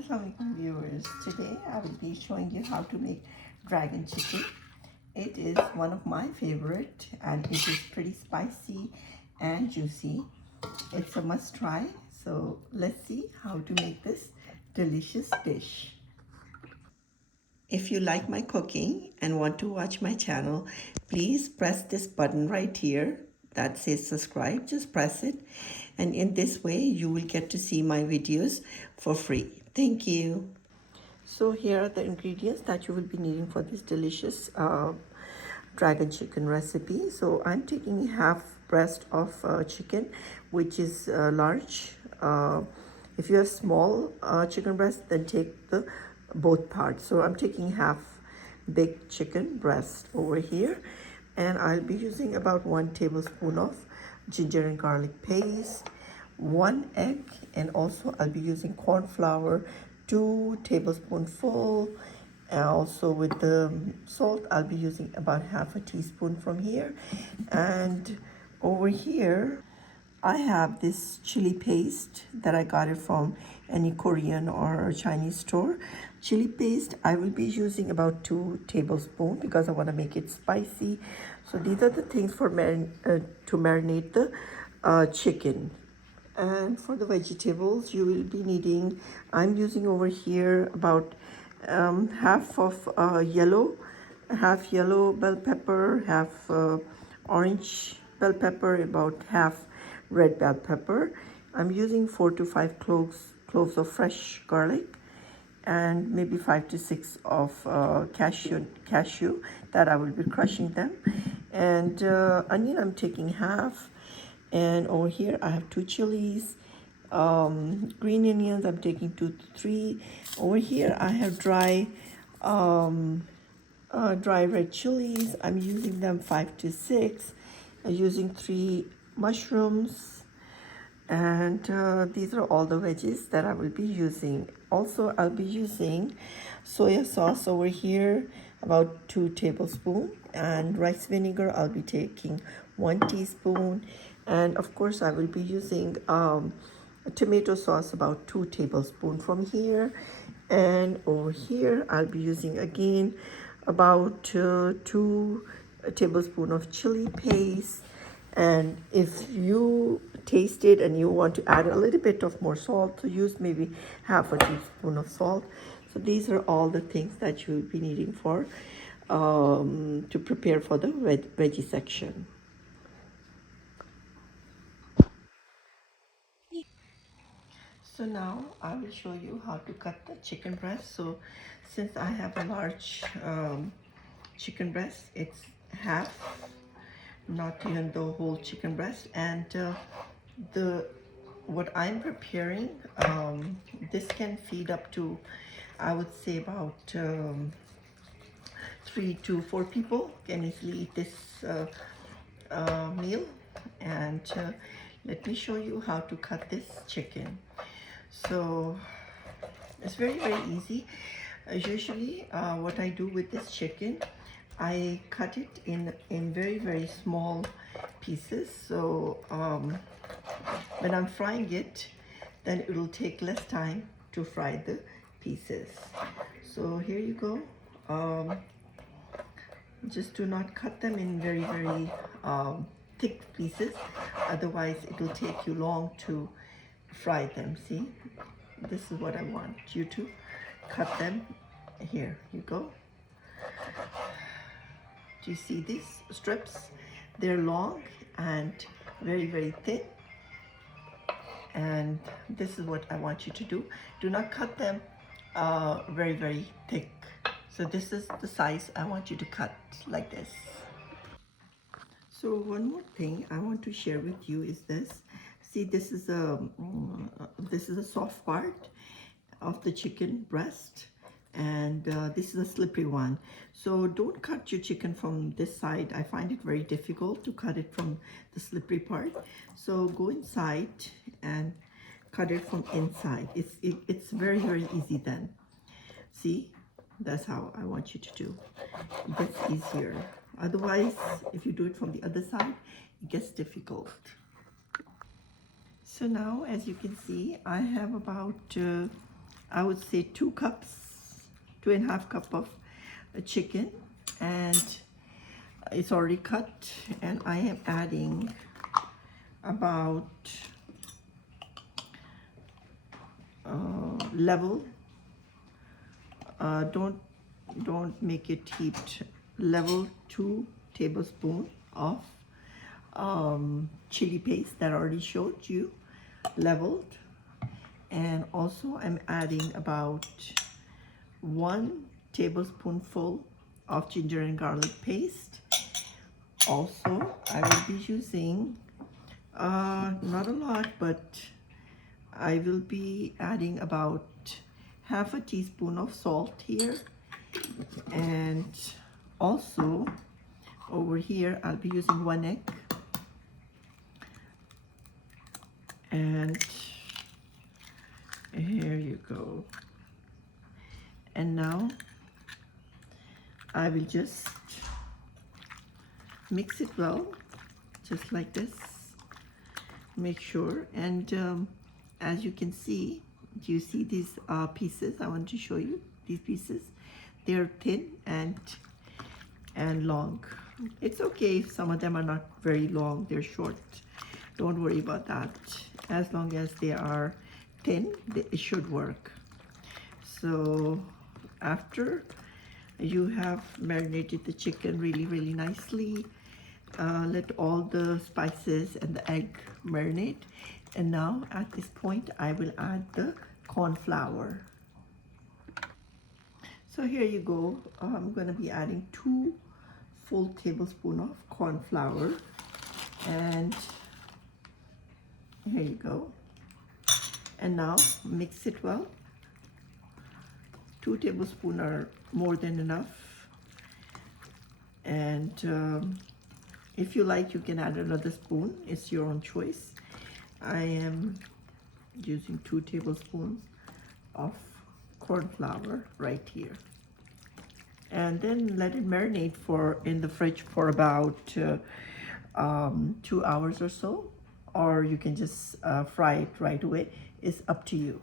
Assalamualaikum viewers. Today I will be showing you how to make dragon chicken. It is one of my favorite and it is pretty spicy and juicy. It's a must try. So let's see how to make this delicious dish. If you like my cooking and want to watch my channel, please press this button right here that says subscribe. Just press it, and in this way you will get to see my videos for free. Thank you. So here are the ingredients that you will be needing for this delicious dragon chicken recipe. So I'm taking half breast of chicken, which is large. If you have small chicken breast, then take the both parts. So I'm taking half big chicken breast over here, and I'll be using about 1 tablespoon of ginger and garlic paste, 1 egg, and also I'll be using corn flour, 2 tablespoonful. And also with the salt, I'll be using about half a teaspoon from here. And over here I have this chili paste that I got it from any Korean or Chinese store. Chili paste, I will be using about 2 tablespoons because I want to make it spicy. So these are the things for to marinate the chicken. And for the vegetables, you will be needing, I'm using over here about half of half yellow bell pepper, half orange bell pepper, about half red bell pepper. I'm using 4 to 5 cloves of fresh garlic, and maybe 5 to 6 of cashew that I will be crushing them. And onion, I'm taking half. And over here I have 2 chilies. Green onions, I'm taking 2 to 3. Over here I have dry red chilies. I'm using them 5 to 6. I'm using 3 mushrooms, and these are all the veggies that I will be using. Also, I'll be using soya sauce over here, about 2 tablespoons, and rice vinegar I'll be taking 1 teaspoon, and of course I will be using tomato sauce about 2 tablespoons from here. And over here I'll be using again about 2 tablespoons of chili paste. And if you taste it and you want to add a little bit of more salt, so use maybe half a teaspoon of salt. So these are all the things that you will be needing for to prepare for the veggie section. So now I will show you how to cut the chicken breast. So since I have a large chicken breast, it's half, not even the whole chicken breast. And what I'm preparing, this can feed up to, I would say, about 3 to 4 people can easily eat this meal. And let me show you how to cut this chicken. So it's very easy. Usually what I do with this chicken, I cut it in very small pieces. So when I'm frying it, then it will take less time to fry the pieces. So here you go. Just do not cut them in very thick pieces, otherwise it will take you long to fry them. See, this is what I want you to cut them. Here you go. Do you see these strips? They're long and very thin, and this is what I want you to do. Do not cut them very thick. So this is the size I want you to cut, like this. So one more thing I want to share with you is this. See, this is a soft part of the chicken breast, and this is a slippery one. So don't cut your chicken from this side. I find it very difficult to cut it from the slippery part. So go inside and cut it from inside. It's very easy then. See, that's how I want you to do. It gets easier. Otherwise, if you do it from the other side, it gets difficult. So now, as you can see, I have about I would say 2.5 cups of chicken, and it's already cut, and I am adding about level, don't make it heaped, level 2 tablespoons of chili paste that I already showed you, leveled. And also I'm adding about 1 tablespoonful of ginger and garlic paste. Also I will be using not a lot, but I will be adding about half a teaspoon of salt here. And also over here I'll be using 1 egg, and here you go. And now I will just mix it well, just like this. Make sure, and as you can see, do you see these pieces? I want to show you these pieces. They're thin and long. It's okay if some of them are not very long, they're short. Don't worry about that. As long as they are thin, it should work. So after you have marinated the chicken really nicely, let all the spices and the egg marinate. And now at this point I will add the corn flour. So here you go. I'm going to be adding 2 full tablespoons of corn flour, and here you go. And now mix it well. 2 tablespoons are more than enough, and if you like, you can add another spoon. It's your own choice. I am using 2 tablespoons of corn flour right here, and then let it marinate in the fridge for about 2 hours or so, or you can just fry it right away. It's up to you.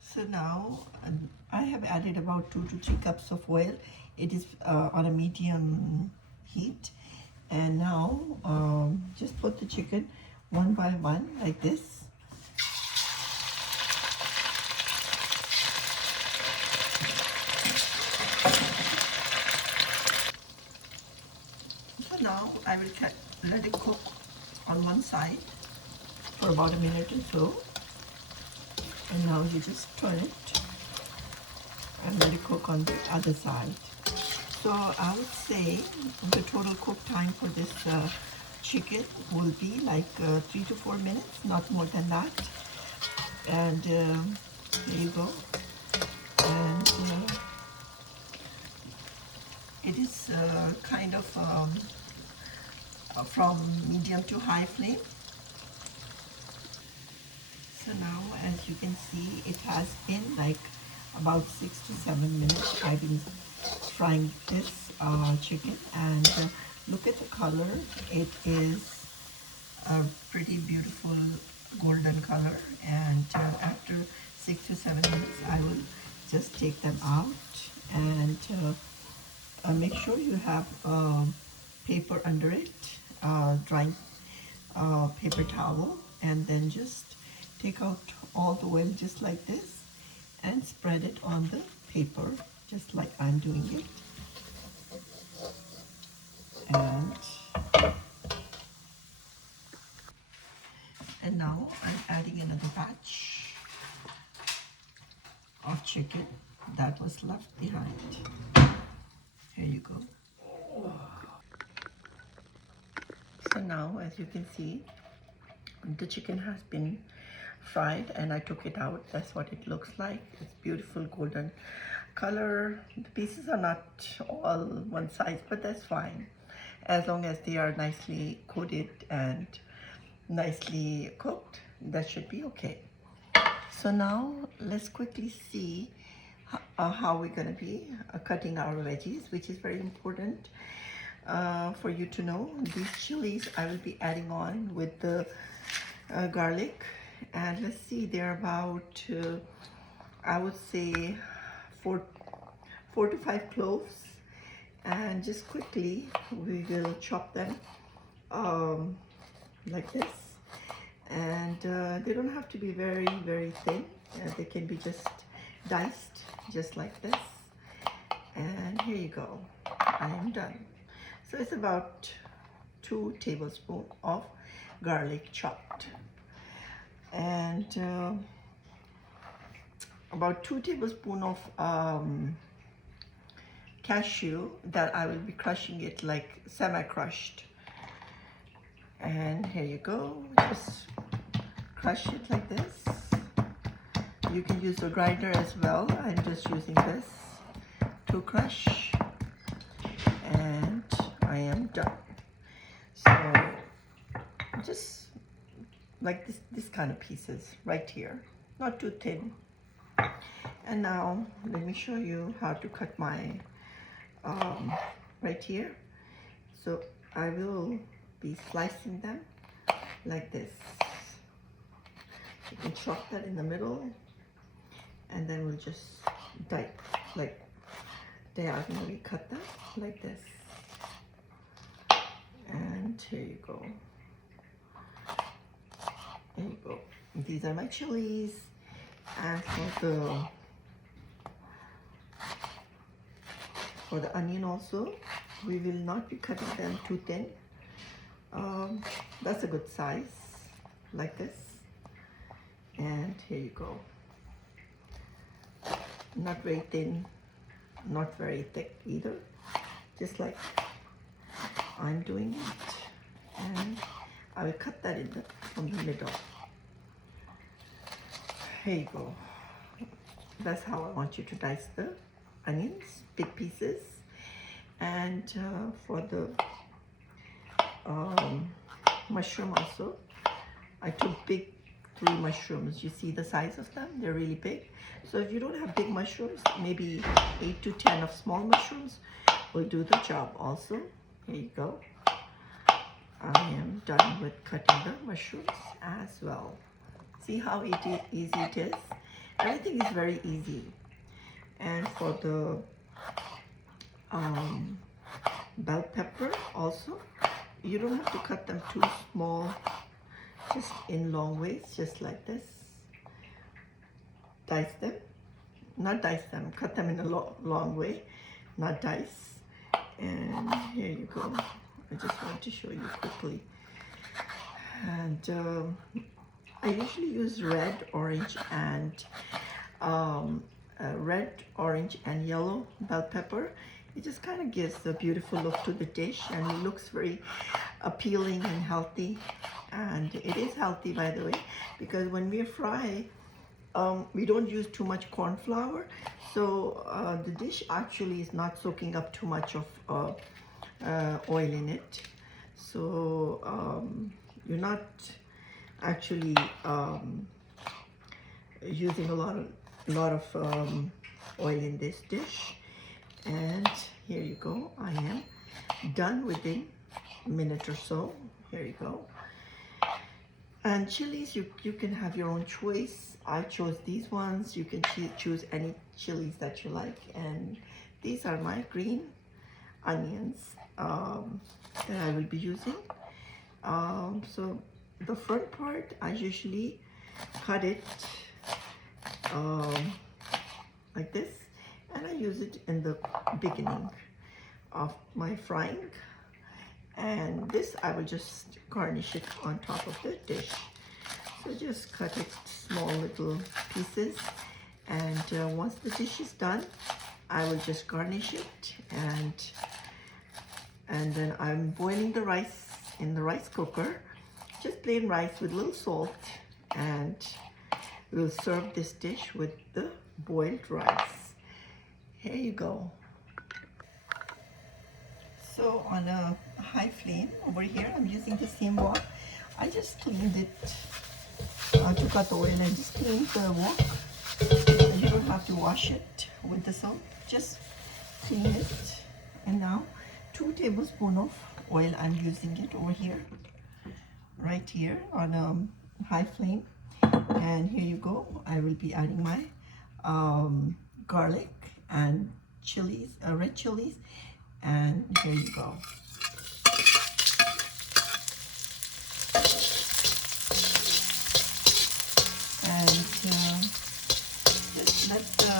So now I have added about 2 to 3 cups of oil. It is on a medium heat. And now just put the chicken one by one like this. So now I will let it cook on one side for about a minute or so. And now you just turn it and let it cook on the other side. So I would say the total cook time for this chicken will be like 3 to 4 minutes, not more than that. And there you go. And it is kind of from medium to high flame. So now, as you can see, it has been like about 6 to 7 minutes I've been frying this chicken, and look at the color. It is a pretty beautiful golden color, and after 6 to 7 minutes I will just take them out, and make sure you have paper under it, drying paper towel, and then just take out all the oil just like this and spread it on the paper just like I'm doing it. And now I'm adding another batch of chicken that was left behind. Here you go. So now, as you can see, the chicken has been fried and I took it out. That's what it looks like. It's beautiful golden color. The pieces are not all one size, but that's fine as long as they are nicely coated and nicely cooked. That should be okay. So now let's quickly see how we're going to be cutting our veggies, which is very important for you to know. These chilies I will be adding on with the garlic, and let's see, they're about I would say four to five cloves, and just quickly we will chop them like this. And they don't have to be very, very thin. They can be just diced, just like this. And here you go. I am done. So it's about 2 tablespoons of garlic chopped. And about 2 tablespoons of cashew that I will be crushing it like semi-crushed. And here you go, just crush it like this. You can use a grinder as well. I'm just using this to crush, and I am done. So just like this kind of pieces right here, not too thin. And now let me show you how to cut my right here. So I will be slicing them like this. You can chop that in the middle, and then we'll just like diagonally cut that like this. And here you go. There you go. These are my chilies. And for the onion also, we will not be cutting them too thin. That's a good size, like this. And here you go. Not very thin, not very thick either. Just like I'm doing it. And I will cut that from the middle. Here you go. That's how I want you to dice the onions, big pieces. And for the mushroom also, I took big 3 mushrooms. You see the size of them? They're really big. So if you don't have big mushrooms, maybe 8 to 10 of small mushrooms will do the job also. Here you go. I am done with cutting the mushrooms as well. See how easy it is? Everything is very easy. And for the bell pepper also, you don't have to cut them too small, just in long ways, just like this. Dice them, not dice them, cut them in a long way, not dice. And here you go. I just want to show you quickly. And I usually use red, orange, and yellow bell pepper. It just kind of gives a beautiful look to the dish, and it looks very appealing and healthy. And it is healthy, by the way, because when we fry, we don't use too much corn flour, so the dish actually is not soaking up too much of oil in it. So you're not actually using a lot of oil in this dish. And here you go. I am done within a minute or so. Here you go. And chilies, you can have your own choice. I chose these ones. You can choose any chilies that you like. And these are my green onions that I will be using. So the front part, I usually cut it like this, and I use it in the beginning of my frying. And this I will just garnish it on top of the dish. So just cut it small little pieces, and once the dish is done, I will just garnish it. And then I'm boiling the rice in the rice cooker, just plain rice with a little salt, and we'll serve this dish with the boiled rice. Here you go. So on a high flame over here, I'm using the same wok. I just cleaned it, took out the oil and just cleaned the wok. You don't have to wash it with the soap, just clean it. And now 2 tablespoons of oil, I'm using it over here, right here on high flame. And here you go, I will be adding my garlic and chilies, red chilies, and here you go. And just let the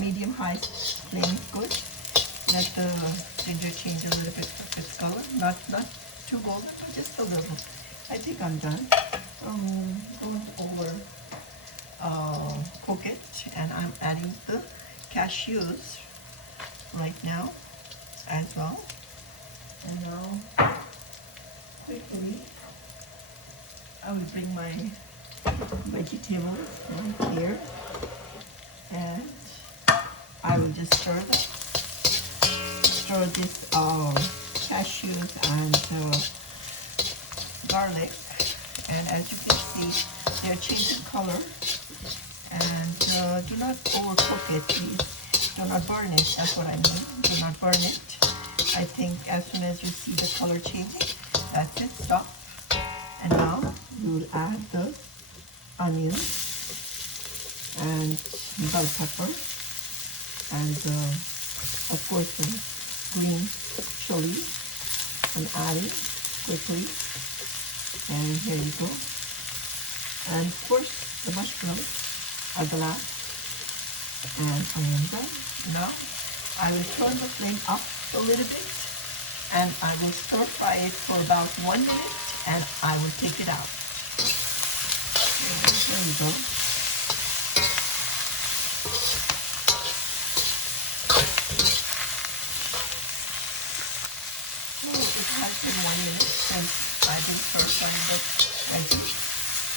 medium-high flame is good. Let the ginger change a little bit of its color, not too golden, but just a little. I think I'm done. Don't over cook it, and I'm adding the cashews right now as well. And now quickly I will bring my vegetables right here, and I will just stir this cashews and garlic, and as you can see, they're changing color. And do not overcook it, please. Do not burn it. That's what I mean. Do not burn it. I think as soon as you see the color changing, that's it. Stop. And now you'll add the onions and bell pepper and of course the green chili. I'm adding quickly, and here you go. And of course the mushrooms are the last, and I am done. Now I will turn the flame up a little bit, and I will stir fry it for about 1 minute, and I will take it out. There you go. So it has been 1 minute since I've been stir frying the veggies,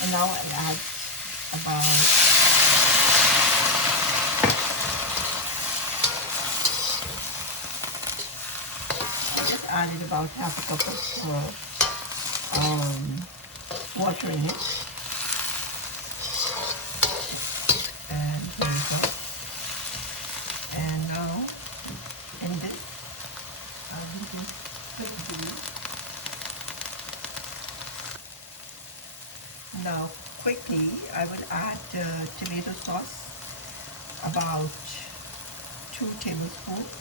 and now I add about added about half a cup of water in it. And here we go. And now in this, I'll do this quickly. Now quickly, I will add tomato sauce, about 2 tablespoons.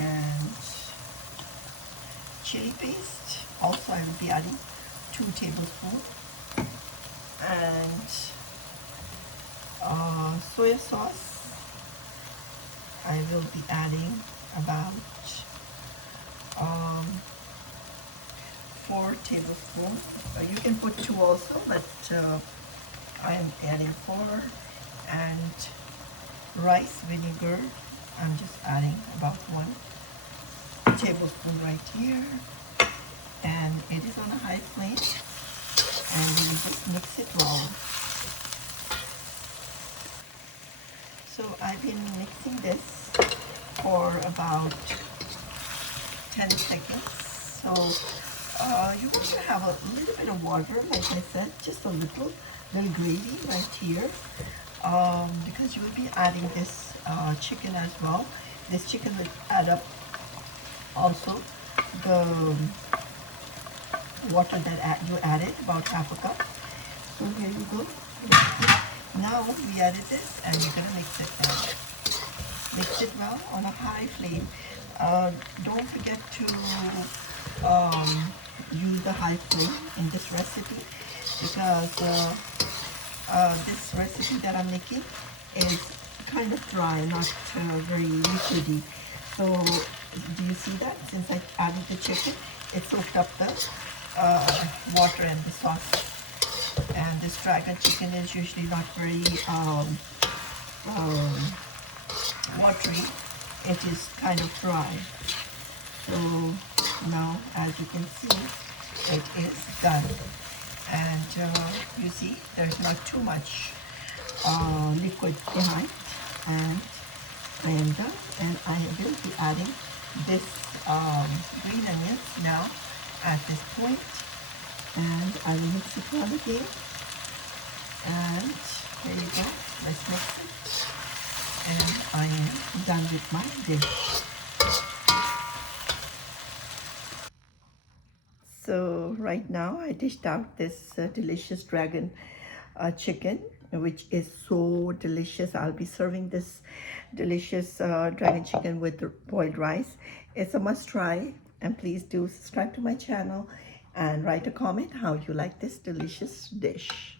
And chili paste, also I will be adding 2 tablespoons. And soya sauce, I will be adding about 4 tablespoons. You can put 2 also, but I am adding 4. And rice vinegar, I'm just adding about 1 tablespoon right here, and it is on a high flame, and we just mix it well. So I've been mixing this for about 10 seconds. So you want to have a little bit of water, like I said, just a little gravy right here, because you will be adding this chicken as well. This chicken will add up also the water that you added, about half a cup. So here you go. Now we added this, and we're gonna mix it now. Mix it well on a high flame. Don't forget to use the high flame in this recipe, because this recipe that I'm making is kind of dry, not very liquidy. So do you see that? Since I added the chicken, it soaked up the water and the sauce. And this dragon chicken is usually not very watery. It is kind of dry. So now, as you can see, it is done. And you see, there's not too much liquid behind. And I am done. And I will be adding this green onions now at this point. And I will mix it all again. And there you go. Let's mix it. And I am done with my dish. So right now I dished out this delicious dragon chicken, which is so delicious. I'll be serving this delicious dragon chicken with boiled rice. It's a must try, and please do subscribe to my channel and write a comment how you like this delicious dish.